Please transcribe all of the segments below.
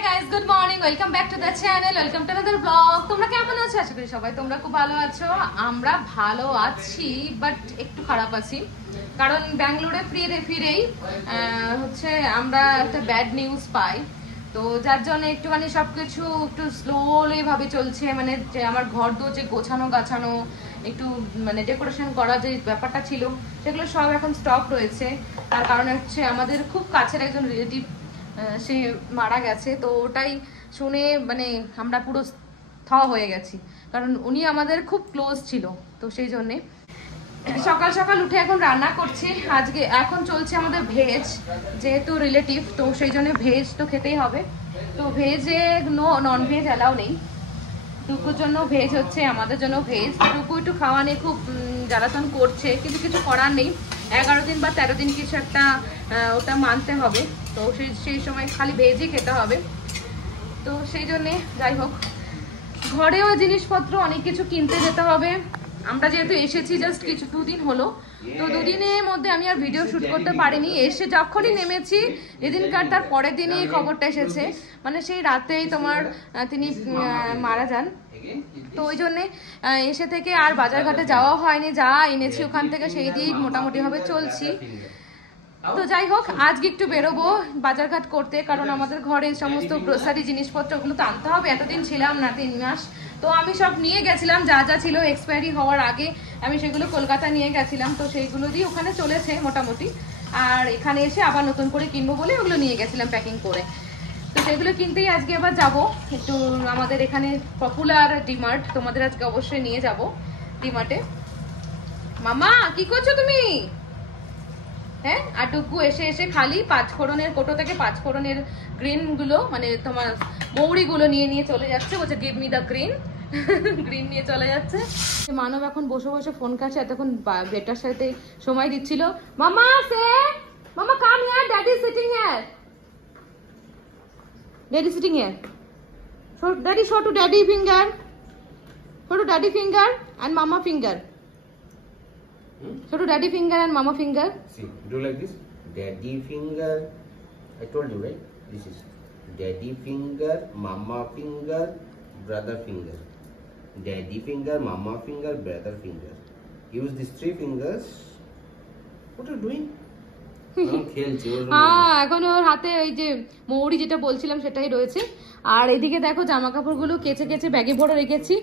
guys, good morning. Welcome back to the channel. Welcome to another vlog. তোমরা কেমন আছো? আশা করি সবাই তোমরা খুব ভালো আছো। আমরা ভালো আছি বাট একটু খারাপ আছি কারণ ব্যাঙ্গালোরে ফিরেই হচ্ছে আমরা একটা ব্যাড নিউজ পাই। তো যার জন্য একটুখানি সবকিছু একটু স্লোলি ভাবে চলছে, মানে যে আমার ঘর দো যে গোছানো গাছানো একটু মানে ডেকোরেশন করা যে ব্যাপারটা ছিল সেগুলো সব এখন স্টপ রয়েছে। তার কারণে হচ্ছে আমাদের খুব কাছের একজন রিলেটিভ সে মারা গেছে। তো ওটাই শুনে মানে আমরা পুরো হয়ে গেছি, কারণ উনি আমাদের খুব ক্লোজ ছিল। তো সেই জন্যে সকাল সকাল উঠে এখন রান্না করছি। আজকে এখন চলছে আমাদের ভেজ, যেহেতু রিলেটিভ তো সেই জন্য ভেজ তো খেতেই হবে। তো ভেজে নন ভেজ অ্যালাউ নেই। টুকুর জন্য ভেজ হচ্ছে, আমাদের জন্য ভেজ। টুকু একটু খাওয়া নিয়ে খুব জ্বালাতন করছে, কিন্তু কিছু করার নেই। 11 দিন বা 13 দিন কিছু একটা ওটা মানতে হবে। তো সেই সময় খালি ভেজই খেতে হবে। তো সেই জন্যে যাই হোক, ঘরেও জিনিসপত্র অনেক কিছু কিনতে যেতে হবে। আমরা যেহেতু এসেছি জাস্ট কিছু 2 দিন হলো, তো 2 দিনের মধ্যে আমি আর ভিডিও শুট করতে পারিনি। এসে যখনই নেমেছি যেদিনকার তার পরের দিনই এই খবরটা এসেছে, মানে সেই রাতেই তোমার তিনি মারা যান। তো ওই জন্যে এসে থেকে আর বাজারঘাটে যাওয়া হয়নি। যা এনেছি ওখান থেকে সেই দিয়েই মোটামুটি ভাবে চলছি। তো যাই হোক, আজকে একটু বেরোবো বাজারঘাট করতে, কারণ আমাদের ঘরে সমস্ত গ্রোসারি জিনিসপত্র ওগুলো তো আনতে হবে। এতদিন ছিলাম না, 3 মাস। তো আমি সব নিয়ে গেছিলাম, যা যা ছিল এক্সপায়ারি হওয়ার আগে আমি সেগুলো কলকাতা নিয়ে গেছিলাম। তো সেইগুলো দিয়ে ওখানে চলেছে মোটামুটি। আর এখানে এসে আবার নতুন করে কিনবো বলে ওগুলো নিয়ে গেছিলাম প্যাকিং করে। তো সেগুলো কিনতেই আজকে আবার যাবো একটু আমাদের এখানে পপুলার ডিমার্ট। তোমাদের আজকে অবশ্যই নিয়ে যাব ডিমার্টে। মামা কি করছো তুমি? হ্যাঁ, আর টুকু এসে খালি 5 ফোড়নের কোটো থেকে 5 ফোড়নের গ্রিন গুলো মানে তোমার মৌরি গুলো নিয়ে চলে যাচ্ছে। বলছে give me the green green নিয়ে চলে যাচ্ছে। মানব এখন বসে বসে ফোন কাছে এতক্ষণ বেটার সাথে সময় দিচ্ছিল। Mama come here, daddy sitting here, daddy sitting here, daddy show to daddy finger, show to daddy finger and mama finger, so to daddy finger and mama finger. See, do like this. Daddy finger. I told you, right? This is daddy finger, mama finger, brother finger. Daddy finger, mama finger, brother finger. Use these 3 fingers. What are you doing? হ্যাঁ, এখন ওর হাতে ওই যে মৌরি যেটা বলছিলাম সেটাই রয়েছে। আর এদিকে দেখো জামা কাপড়গুলো কেচে ব্যাগে ভরে রেখেছি।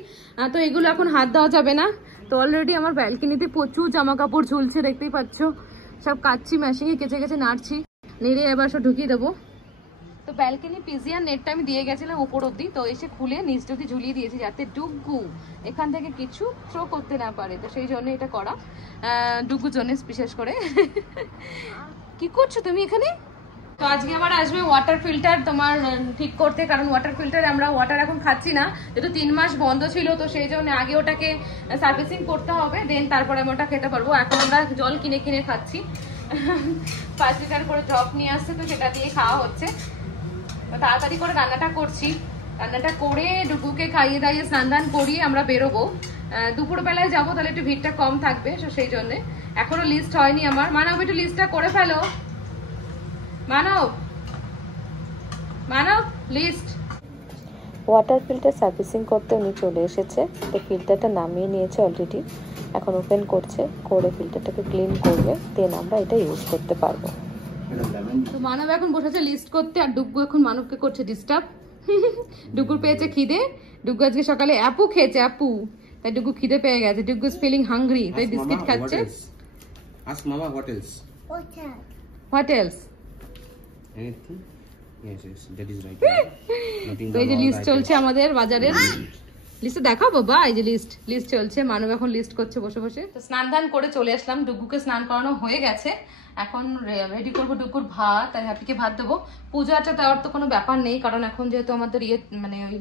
তো এগুলো এখন হাত দেওয়া যাবে না। তো অলরেডি আমার ব্যালকনিতে প্রচুর জামা কাপড় ঝুলছে, দেখতেই পাচ্ছ। সব কাচ্ছি, মেশিনে কেচে নাড়ছি, নেড়ে এবার সব ঢুকিয়ে দেবো। তো ব্যালকনি পিজিয়ার নেটটা আমি দিয়ে গেছিলাম উপর অব্দি, তো এসে খুলে নিচ অব্দি ঝুলিয়ে দিয়েছি যাতে ডুগু এখান থেকে কিছু থ্রো করতে না পারে। তো সেই জন্য এটা করা, ডুগুর জন্য বিশেষ করে। কি করছো তুমি এখানে? তো আজকে আবার আসবে ওয়াটার ফিল্টার তোমার ঠিক করতে, কারণ ওয়াটার ফিল্টারে আমরা ওয়াটার এখন খাচ্ছি না, যেহেতু 3 মাস বন্ধ ছিল। তো সেই জন্য আগে ওটাকে সার্ভিসিং করতে হবে, দেন তারপরে আমি ওটা খেতে পারবো। এখন আমরা জল কিনে খাচ্ছি। 5 লিটার করে জগ নিয়ে আসছে, তো সেটা দিয়ে খাওয়া হচ্ছে। তাড়াতাড়ি করে রান্নাটা করছি। রান্নাটা করে ডুগুকে খাইয়ে দাইয়ে স্নান দান করিয়ে আমরা বেরোবো। দুপুরবেলায় যাবো, তাহলে একটু ভিড়টা কম থাকবে। তো সেই জন্যে এখনো লিস্ট হয়নি আমার। মানব একটু লিস্টটা করে ফেলো, মানব লিস্ট। ওয়াটার ফিল্টার সার্ভিসিং করতে উনি চলে এসেছে। তো ফিল্টারটা নামিয়ে নিয়েছে অলরেডি, এখন ওপেন করছে, করে ফিল্টারটাকে ক্লিন করবে, দেন আমরা এটা ইউজ করতে পারবো। তো মানব এখন বসেছে লিস্ট করতে, আর ডুগু এখন মানবকে করছে ডিস্টার্ব। ডুগুর পেয়েছে খিদে। ডুগু আজকে সকালে অ্যাপু খেয়েছে, অ্যাপু, তাই ডুগু খিদে পেয়ে গেছে। ডুগু ইজ ফিলিং হাংরি, তাই বিস্কিট খাচ্ছে। Ask mama what else? What else? Anything? Yes, that is right. তো এই যে লিস্ট চলছে আমাদের বাজারের। লিস্ট দেখাও বাবা, এই যে লিস্ট চলছে। মানব এখন লিস্ট করছে বসে বসে। তো স্নান দান করে চলে আসলাম, ডুগুকে স্নান করানো হয়ে গেছে। এখন রেডি করবো ডুগুর ভাত, আর হ্যাপিকে ভাত দেবো। পূজাটা দেওয়ার তো কোনো ব্যাপার নেই, কারণ এখন যেহেতু আমাদের মানে ওই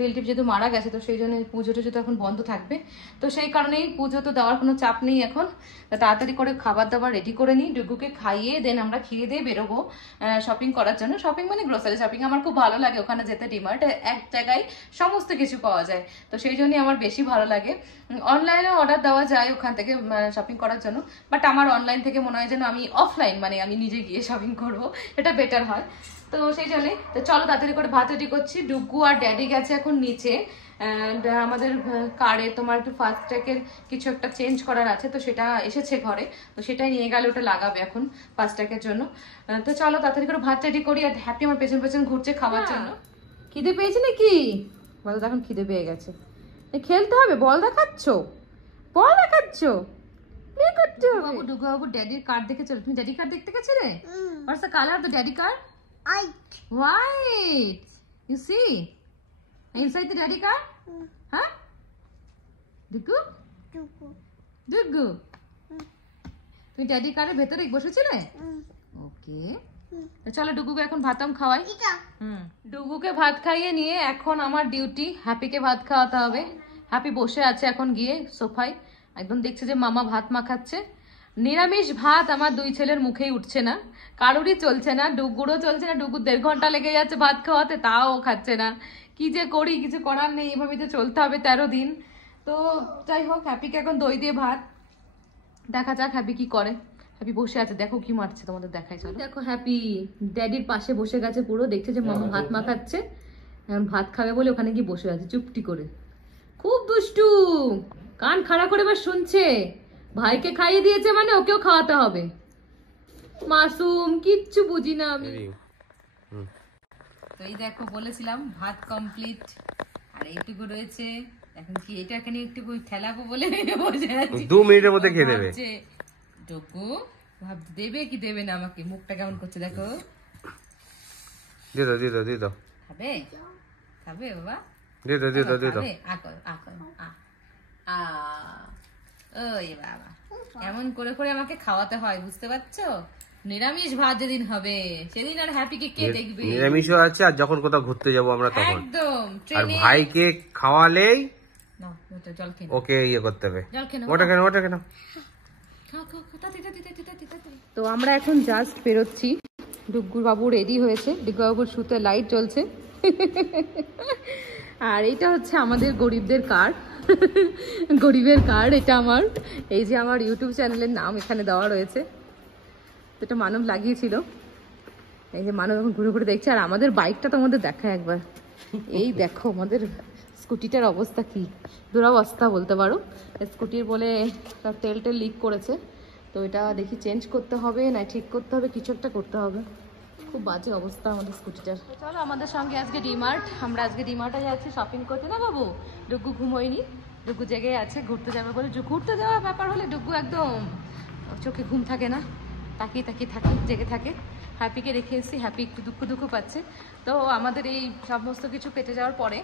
রিলেটিভ যেহেতু মারা গেছে, তো সেই জন্য পুজোটা যেহেতু এখন বন্ধ থাকবে, তো সেই কারণেই পুজো তো দেওয়ার কোনো চাপ নেই এখন। তাড়াতাড়ি করে খাবার দাবার রেডি করে নিই, ডুগুকে খাইয়ে দেন আমরা খেয়ে দিয়ে বেরোবো শপিং করার জন্য। শপিং মানে গ্রোসারি শপিং আমার খুব ভালো লাগে। ওখানে যেতে ডিমার্ট এক জায়গায় সমস্ত কিছু পাওয়া যায়, তো সেই জন্যই আমার বেশি ভালো লাগে। অনলাইনে অর্ডার দেওয়া যায় ওখান থেকে শপিং করার জন্য, বাট আমার অনলাইন থেকে মনে হয় যেন আমি অফলাইন মানে আমি নিজে গিয়ে শপিং করবো, এটা বেটার হয়। তো সেই জন্যই তো চলো তাড়াতাড়ি করে ভাত রেডি করছি। ডুগু আর ড্যাডি গেছে এখন নিচে, আমাদের কারে তোমার একটু ফাস্ট্যাগের কিছু একটা চেঞ্জ করার আছে, তো সেটা এসেছে ঘরে, তো সেটাই নিয়ে গেলে ওটা লাগাবে এখন ফাস্ট্যাগের জন্য। তো চলো তাড়াতাড়ি করে ভাত রেডি করি। আর হ্যাপি আমার পেছন পেছন ঘুরছে খাওয়ার জন্য। খিদে পেয়েছে নাকি বলো? এখন খিদে পেয়ে গেছে, খেলতে হবে। বল দেখাচ্ছ, বল দেখাচ্ছ, প্লে করতে হবে। বাবু ডুগু বাবু ড্যাডির কার্ড দেখে চলো। তুমি ড্যাডি কার্ড দেখতে গেছিলে? What's the colour of the daddy card? White. You see? Inside the daddy car? Huh? Dugu? Dugu. তুমি ড্যাডি কারের ভেতরে বসেছিলে? ওকে। চলো ডুগুকে এখন ভাতাম খাওয়াই। ডুগুকে ভাত খাইয়ে নিয়ে এখন আমার ডিউটি হ্যাপিকে ভাত খাওয়াতে হবে। হ্যাপি বসে আছে এখন গিয়ে সোফায়, একদম দেখছে যে মামা ভাত মাখাচ্ছে। নিরামিষ ভাত আমার দুই ছেলের মুখেই উঠছে না, কারোরই চলছে না। ডুগুরও চলছে না, ডুগুর 1.5 ঘন্টা লেগে যাচ্ছে ভাত খাওয়াতে, তাও খাচ্ছে না। কি যে করি, কিছু করার নেই, এভাবে তো চলতে হবে 13 দিন। তো যাই হোক, হ্যাপিকে এখন দই দিয়ে ভাত, দেখা যাক হ্যাপি কি করে। হ্যাপি বসে আছে, দেখো কি মারছে, তোমাদের দেখাই চলো। দেখো হ্যাপি ড্যাডির পাশে বসে গেছে পুরো, দেখছে যে মামা ভাত মাখাচ্ছে, এখন ভাত খাবে বলে ওখানে গিয়ে বসে আছে চুপটি করে। খুব দুষ্টু, কান খাড়া করে এবার শুনছে। ভাইকে খাইয়ে দিয়েছে মানে ওকেও খাওয়াতে হবে। মাসুম, কিচ্ছু বুঝি না আমি। তো এই দেখো বলেছিলাম ভাত কমপ্লিট, আর এইটুকু রয়েছে। এখন কি এটা এখানে একটু ঠেলাবো বলে বসে আছি। 2 মিনিটের মধ্যে খেয়ে দেবে। ডুগু ভাবতে দেবে কি দেবে না আমাকে, মুখটা কেমন করছে দেখো। দিয়ে দাও দিয়ে দাও দিয়ে দাও। খাবে খাবে বাবা, দিয়ে দাও দিয়ে দাও দিয়ে দাও। আকর আকর ওই বাবা, এমন করে করে আমাকে খাওয়াতে হয়, বুঝতে পারছো? নিরামিষ ভাত যেদিন হবে সেদিন আর হ্যাপিকে কে দেখবে? নিরামিষও আছে, আর যখন কোথাও ঘুরতে যাব আমরা তখন একদম। আর ভাইকে খাওয়ালেই না ওটা জল খেয়ে ওকে ইয়ে করতে হবে। জল খেয়ে ওটা কেন ওটা কেন? তো আমরা এখন জাস্ট বেরোচ্ছি। ডুগ্গুর বাবু রেডি হয়েছে, ডুগ্গু বাবুর শুতে লাইট জ্বলছে। আর এটা হচ্ছে আমাদের গরিবদের কার্ড, গরিবের কার্ড এটা আমার। এই যে আমার ইউটিউব চ্যানেলের নাম এখানে দেওয়া রয়েছে, তো এটা মানব লাগিয়েছিল। এই যে মানব এখন ঘুরে ঘুরে দেখছে। আর আমাদের বাইকটা তোমাদের দেখায় একবার, এই দেখো আমাদের স্কুটিটার অবস্থা কি, দুরবস্থা বলতে পারো। স্কুটির বলে তার তেল লিক করেছে, তো এটা দেখি চেঞ্জ করতে হবে না ঠিক করতে হবে, কিছু একটা করতে হবে। খুব বাজে অবস্থা আমাদের স্কুটিটার। চলো আমাদের সঙ্গে আজকে ডিমার্ট, আমরা আজকে ডিমার্টে যাচ্ছি শপিং করতে। না বাবু ডুগ্গু ঘুমোয়নি, ডুগ্গু জেগে আছে, ঘুরতে যাবে বলে। ঘুরতে যাওয়ার ব্যাপার হলে ডুগ্গু একদম চোখে ঘুম থাকে না, তাকিয়ে তাকিয়ে থাকে, জেগে থাকে। হ্যাপিকে রেখে এসেছি, হ্যাপি একটু দুঃখ পাচ্ছে। তো আমাদের এই সমস্ত কিছু কেটে যাওয়ার পরে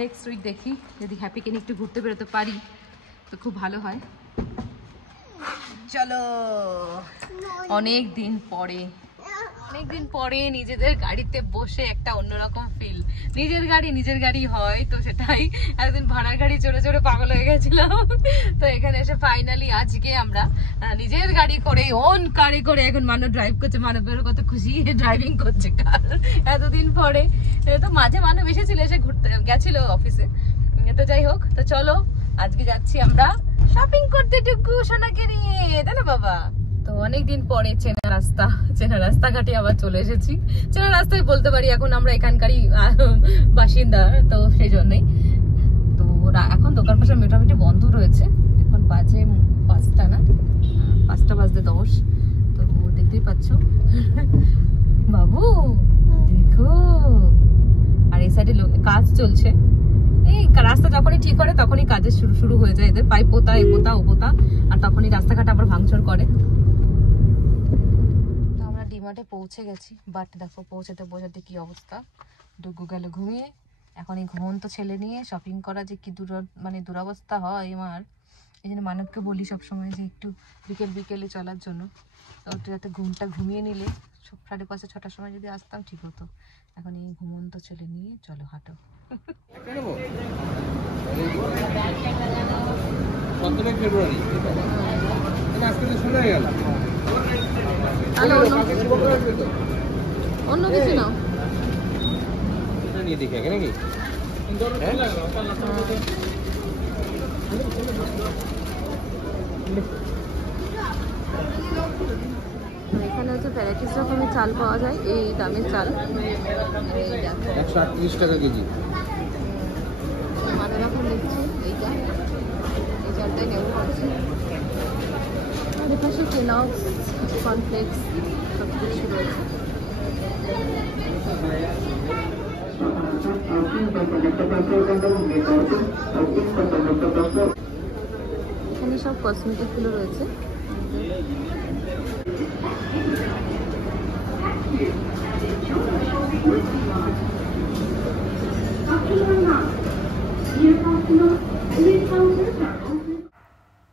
নেক্সট উইক দেখি যদি হ্যাপিকে নিয়ে একটু ঘুরতে বেরোতে পারি তো খুব ভালো হয়। চলো অনেক দিন পরে নিজেদের গাড়িতে বসে একটা অন্যরকম ফিল। নিজের গাড়ি হয় তো সেটাই। একদিন ভাড়া গাড়ি চড়ে চড়ে পাগল হয়ে গেছিলাম, তো এখানে এসে ফাইনালি আজকে আমরা নিজের গাড়ি করে ওন কারে করে এখন মানুষ ড্রাইভ করছে। মানবের কত খুশি, ড্রাইভিং করছে কার এতদিন পরে। তো মাঝে মানব এসেছিল, এসে ঘুরতে গেছিল অফিসে। তো যাই হোক, তো চলো আজকে যাচ্ছি আমরা শপিং করতে টুকু সোনাকে নিয়ে, তাই না বাবা? তো অনেকদিন পরে চেনা রাস্তাঘাটে আবার চলে এসেছি। চেনা রাস্তায় বলতে পারি, এখন আমরা এখানকারই বাসিন্দা, তো সেই জন্যই। তো এখন দোকান পাশে মোটামুটি বন্ধ রয়েছে। এখন বাজে 5টা, না 5টা বাজতে 10। তো দেখতেই পাচ্ছ বাবু, দেখো। আর এই সাইডে কাজ চলছে। এই রাস্তা যখনই ঠিক করে তখনই কাজের শুরু হয়ে যায় এদের। পাইপ পোতা, এ পোতা, ও পোতা, আর তখনই রাস্তাঘাট আবার ভাঙচুর করে। তো আমরা ডিমার্টে পৌঁছে গেছি, বাট দেখো পৌঁছাতে কি অবস্থা। ডুগু গেল ঘুমিয়ে, এখন এই ঘুমন্ত ছেলে নিয়ে শপিং করা যে কি দুরবস্থা হয় আমার। এই জন্য মানবকে বলি সবসময় যে একটু বিকেলে চলার জন্য, তো যাতে ঘুমটা ঘুমিয়ে নিলে 5:30 6টার সময় যদি আসতাম ঠিক হতো। এখন এই ঘুমন্ত ছেলে নিয়ে চলো হাঁটো। 17 ফেব্রুয়ারি আজকে তো শুনে গেল। অন্য কিছু নাও, এটা নিয়ে দেখে নাকি এখানে হচ্ছে ভ্যারাইটিস রকমের চাল পাওয়া যায়, এই দামের চাল। এই দেখো 138 টাকা কেজি। মানে এখন নিচ্ছি এইটা, এই চালটাই নেবো ভাবছি। আর এপাশে কেলগস, কর্নফ্লেক্স সব কিছু রয়েছে। এখানে সব কসমেটিকগুলো রয়েছে।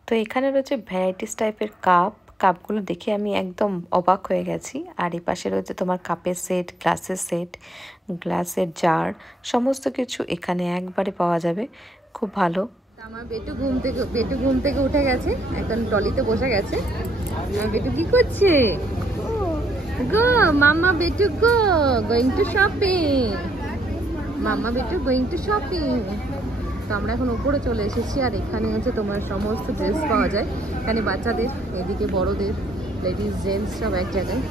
তো এখানে রয়েছে ভ্যারাইটিস টাইপের কাপগুলো দেখে আমি একদম অবাক হয়ে গেছি। আর এই পাশে রয়েছে তোমার কাপের সেট, গ্লাসের সেট, গ্লাসের জার, সমস্ত কিছু এখানে একবারে পাওয়া যাবে। খুব ভালো। আমার বেটু ঘুম থেকে উঠে গেছে, এখন ট্রলিতে বসে গেছে। আমার বেটু কি করছে? গো মাম্মা বেটু গো, গোয়িং টু শপিং। মাম্মা বেটু গোয়িং টু শপিং। তো আমরা এখন উপরে চলে এসেছি, আর এখানে হচ্ছে তোমার সমস্ত ড্রেস পাওয়া যায়। এখানে বাচ্চাদের, এদিকে বড়দের, লেডিস জেন্টস সব এক জায়গায়।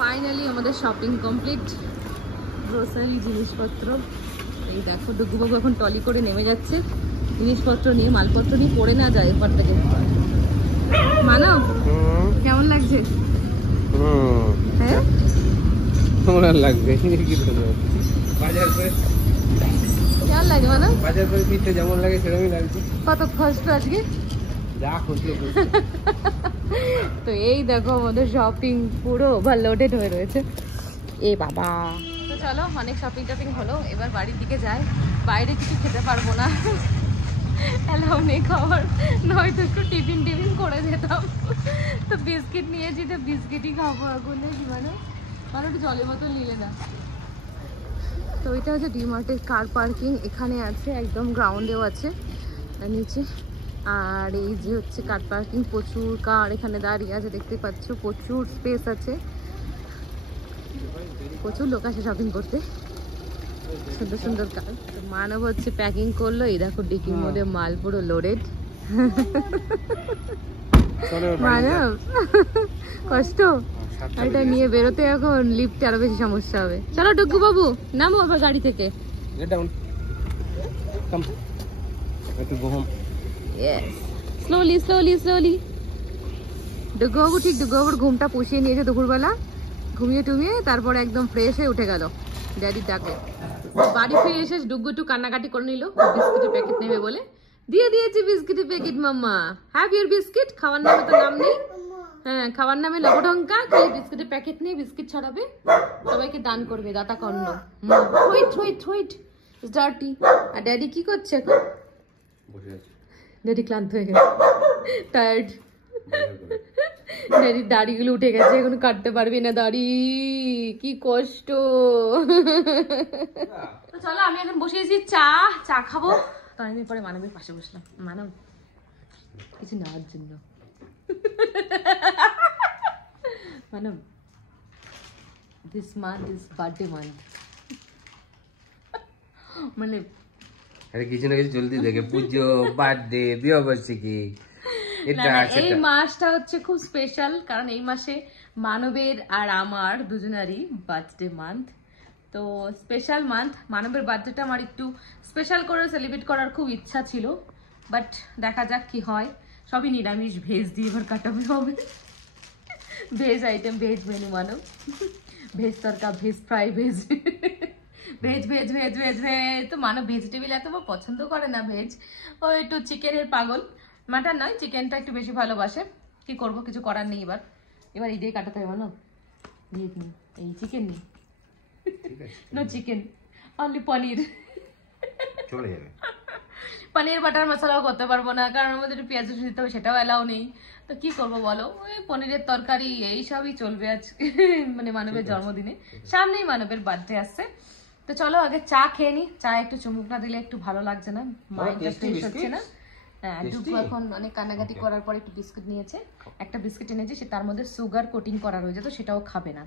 ফাইনালি আমাদের শপিং কমপ্লিট। গ্রোসারি জিনিসপত্র, এই দেখো ডুগুবাবু এখন টলি করে নেমে যাচ্ছে জিনিসপত্র নিয়ে, মালপত্র নিয়ে পড়ে না যায় এরপর থেকে। মানব কেমন লাগছে? হ্যাঁ কেমন লাগবে? বাজার করে কেমন লাগে মানব? বাজার করে ফিরতে যেমন লাগে সেরকমই লাগছে। কত কষ্ট আজকে, যা খুশি। তো এই দেখো আমাদের শপিং পুরো ওভারলোডেড হয়ে রয়েছে। এ বাবা, তো চলো অনেক শপিং টপিং হলো, এবার বাড়ির দিকে যাই। বাইরে কিছু খেতে পারবো না, অ্যালাউ নেই খাবার, নয়তো একটু টিফিন করে যেতাম। তো বিস্কিট নিয়েছি, তো বিস্কিটই খাবো এখন। মানে একটু জলের বোতল নিলে না। তো এটা হচ্ছে ডিমার্টের কার পার্কিং, এখানে আছে একদম গ্রাউন্ডেও আছে নিচে। আর এই যে হচ্ছে কার পার্কিং, প্রচুর কার এখানে দাঁড়িয়ে আছে, দেখতে পাচ্ছ প্রচুর স্পেস আছে, প্রচুর লোক আসে শপিং করতে, সুন্দর সুন্দর কার। তো মানব হচ্ছে প্যাকিং করলো, এই দেখো ডিকির মধ্যে মাল পুরো লোডেড। মানব কষ্ট, এটা নিয়ে বেরোতে এখন লিফটে আরো বেশি সমস্যা হবে। চলো ডুগু বাবু নামো আবার গাড়ি থেকে। Slowly slowly slowly. ডুগু বাবু ঠিক ডুগু বাবুর ঘুমটা পুষিয়ে নিয়েছে দুপুরবেলা, ঘুমিয়ে টুমিয়ে তারপরে একদম ফ্রেশ হয়ে উঠে গেল ড্যাডির ডাকে। বাড়ি ফিরে এসে ডুগু একটু কান্নাকাটি করে নিল, বিস্কিটের প্যাকেট নেবে বলে দিয়ে দিয়েছি বিস্কিটের packet. Mamma have your biscuit, খাওয়ার নামে তো নাম নেই। হ্যাঁ খাওয়ার নামে লবঢঙ্কা, খালি বিস্কিটের প্যাকেট নিয়ে বিস্কিট ছড়াবে, সবাইকে দান করবে দাতা কর্ণ। থ্রোইট ডার্টি। আর ড্যাডি কি করছে এখন? ড্যাডি ক্লান্ত হয়ে গেছে, টায়ার্ড। ড্যাডির দাড়িগুলো উঠে গেছে, এখন কাটতে পারবি না দাড়ি, কি কষ্ট। তো চলো আমি এখন বসিয়েছি চা খাবো। তো আমি পরে মানবের পাশে বসলাম, মানব কিছু নেওয়ার জন্য। Manab this month is birthday month, মানে আরে কিছু না কিছু জলদি দেখে, পুজো, বার্থডে, বিবাহবার্ষিকী, এই মাসটা হচ্ছে খুব স্পেশাল, কারণ এই মাসে মানবের আর আমার দুজনারই বার্থডে মান্থ। তো স্পেশাল মান্থ, মানবের বার্থডেটা আমার একটু স্পেশাল করে সেলিব্রেট করার খুব ইচ্ছা ছিল, বাট দেখা যাক কি হয়। সবই নিরামিষ, ভেজ দিয়ে এবার কাটাবে হবে। Veg item, veg menu Manab, veg tarka, veg fry, veg veg veg veg veg veg. তো মানব ভেজিটেবল এত পছন্দ করে না, ভেজ ওই একটু চিকেনের পাগল, মাটন নয় চিকেনটা একটু বেশি ভালোবাসে। কি করব, কিছু করার নেই, এবার এই দিয়ে কাটাতে হবে। মানব এই চিকেন নেই, নো চিকেন, অনলি পনির। চলে যাবে। পনির বাটার মশলাও করতে পারবো না, কারণ আমাদের একটু পেঁয়াজ দিতে হবে, সেটাও অ্যালাউ নেই। তো কি করবো বলো, ওই পনিরের তরকারি এইসবই চলবে আজকে। মানে মানবের জন্মদিনে, সামনেই মানবের বার্থডে আসছে। তো চলো আগে চা খেয়ে নি, চা একটু চুমুক না দিলে একটু ভালো লাগছে না, মাইন্ডটা ফ্রেশ হচ্ছে না। হ্যাঁ ডুগু এখন অনেক কান্নাকাটি করার পর একটু বিস্কুট নিয়েছে, একটা বিস্কুট এনেছে, সে তার মধ্যে সুগার কোটিং করা রয়েছে, তো সেটাও খাবে না।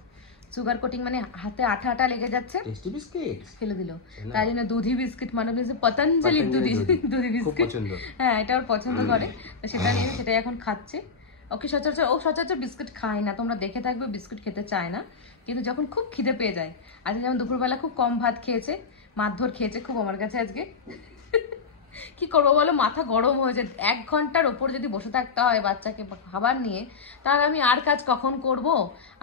সুগার কোটিং মানে হাতে আঠা আঠা লেগে যাচ্ছে, টেস্টি বিস্কিট ফেলে দিল। তাই জন্য দুধি বিস্কিট মানে পতঞ্জলি দুধি বিস্কিট, হ্যাঁ এটা ওর পছন্দ করে, তো সেটা নিয়ে সেটাই এখন খাচ্ছে। ওকে সচরাচর বিস্কিট খায় না, তোমরা দেখে থাকবে বিস্কিট খেতে চায় না, কিন্তু যখন খুব খিদে পেয়ে যায়, আজকে যেমন দুপুরবেলা খুব কম ভাত খেয়েছে, মারধর খেয়েছে খুব আমার কাছে আজকে। কি করবো বলো, মাথা গরম হয়েছে। 1 ঘন্টার ওপর যদি বসে থাকতে হয় বাচ্চাকে খাবার নিয়ে, তাহলে আমি আর কাজ কখন করব,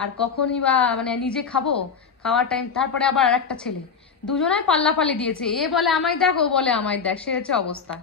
আর কখনই বা মানে নিজে খাবো, খাওয়ার টাইম। তারপরে আবার আর একটা ছেলে, দুজনাই পাল্লাপাল্লি দিয়েছে, এ বলে আমায় দেখ, ও বলে আমায় দেখ, সে হচ্ছে অবস্থা।